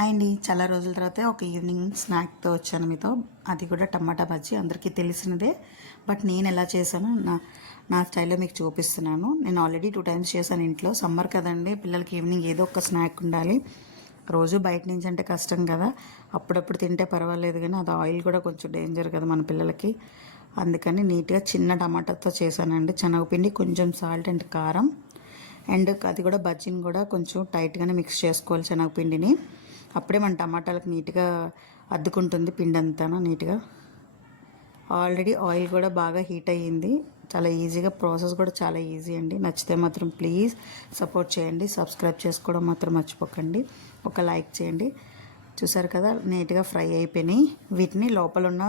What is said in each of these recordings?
Hi అండి. చాలా రోజుల తర్వాత ఒక ఈవినింగ్ స్నాక్తో వచ్చాను మీతో. అది కూడా టమాటా బజ్జీ. అందరికీ తెలిసినదే, బట్ నేను ఎలా చేశానో నా స్టైల్లో మీకు చూపిస్తున్నాను. నేను ఆల్రెడీ 2 టైమ్స్ చేశాను ఇంట్లో. సమ్మర్ కదండి, పిల్లలకి ఈవినింగ్ ఏదో ఒక స్నాక్ ఉండాలి. రోజు బయట నుంచి అంటే కష్టం కదా, అప్పుడప్పుడు తింటే పర్వాలేదు, కానీ అది ఆయిల్ కూడా కొంచెం డేంజర్ కదా మన పిల్లలకి. అందుకని నీట్గా చిన్న టమాటాతో చేశానండి. శనగపిండి, కొంచెం సాల్ట్ అండ్ కారం, అండ్ అది కూడా బజ్జీని కూడా కొంచెం టైట్గానే మిక్స్ చేసుకోవాలి శనగపిండిని. అప్పుడే మన టమాటాలకు నీట్గా అద్దుకుంటుంది పిండి అంతా నీట్గా. ఆల్రెడీ ఆయిల్ కూడా బాగా హీట్ అయ్యింది. చాలా ఈజీగా, ప్రాసెస్ కూడా చాలా ఈజీ అండి. నచ్చితే మాత్రం ప్లీజ్ సపోర్ట్ చేయండి. సబ్స్క్రైబ్ చేసుకోవడం మాత్రం మర్చిపోకండి. ఒక లైక్ చేయండి. చూసారు కదా, నీట్గా ఫ్రై అయిపోయినాయి. వీటిని లోపల ఉన్న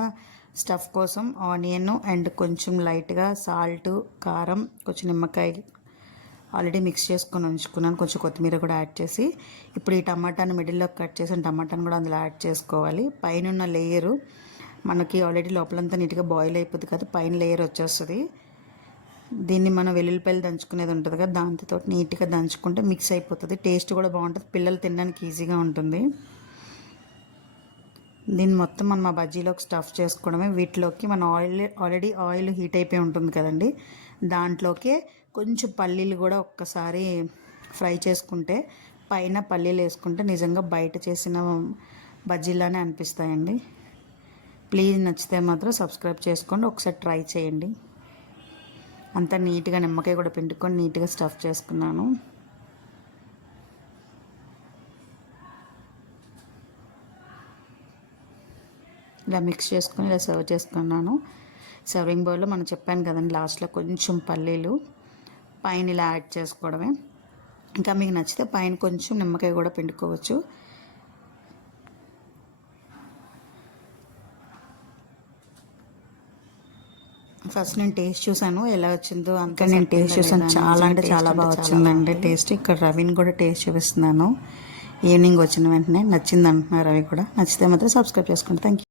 స్టఫ్ కోసం ఆనియన్ అండ్ కొంచెం లైట్గా సాల్ట్, కారం, కొంచెం నిమ్మకాయ ఆల్రెడీ మిక్స్ చేసుకొని ఉంచుకున్నాను. కొంచెం కొత్తిమీర కూడా యాడ్ చేసి, ఇప్పుడు ఈ టమాటాని మిడిల్లో కట్ చేసిన టమాటాని కూడా అందులో యాడ్ చేసుకోవాలి. పైన ఉన్న లేయరు మనకి ఆల్రెడీ లోపలంతా నీట్గా బాయిల్ అయిపోతుంది కదా, పైన లేయర్ వచ్చేస్తుంది. దీన్ని మనం వెల్లుల్లిపాయలు దంచుకునేది ఉంటుంది కదా, దాంతో నీట్గా దంచుకుంటే మిక్స్ అయిపోతుంది. టేస్ట్ కూడా బాగుంటుంది, పిల్లలు తినడానికి ఈజీగా ఉంటుంది. దీన్ని మొత్తం మనం ఆ బజ్జీలోకి స్టఫ్ చేసుకోవడమే. వీటిలోకి మన ఆల్రెడీ ఆయిల్ హీట్ అయిపోయి ఉంటుంది కదండి, దాంట్లోకే కొంచెం పల్లీలు కూడా ఒక్కసారి ఫ్రై చేసుకుంటే, పైన పల్లీలు వేసుకుంటే నిజంగా బయట చేసిన బజ్జీలానే అనిపిస్తాయండి. ప్లీజ్ నచ్చితే మాత్రం సబ్స్క్రైబ్ చేసుకోండి, ఒకసారి ట్రై చేయండి. అంతా నీట్గా నిమ్మకాయ కూడా పిండుకొని నీట్గా స్టఫ్ చేసుకున్నాను. ఇలా మిక్స్ చేసుకొని ఇలా సర్వ్ చేసుకున్నాను. సర్వింగ్ బౌల్లో మనం చెప్పాను కదండి, లాస్ట్లో కొంచెం పల్లీలు పైన ఇలా యాడ్ చేసుకోవడమే. ఇంకా మీకు నచ్చితే పైన కొంచెం నిమ్మకాయ కూడా పిండుకోవచ్చు. ఫస్ట్ నేను టేస్ట్ చూసాను ఎలా వచ్చిందో, అంతా నేను టేస్ట్ చూసాను. చాలా అంటే చాలా బాగా వచ్చిందండి టేస్ట్. ఇక్కడ రవిని కూడా టేస్ట్ చూపిస్తున్నాను. ఈవినింగ్ వచ్చిన వెంటనే నచ్చింది అంటున్నారు రవి కూడా. నచ్చితే మాత్రం సబ్స్క్రైబ్ చేసుకోండి. Thank you.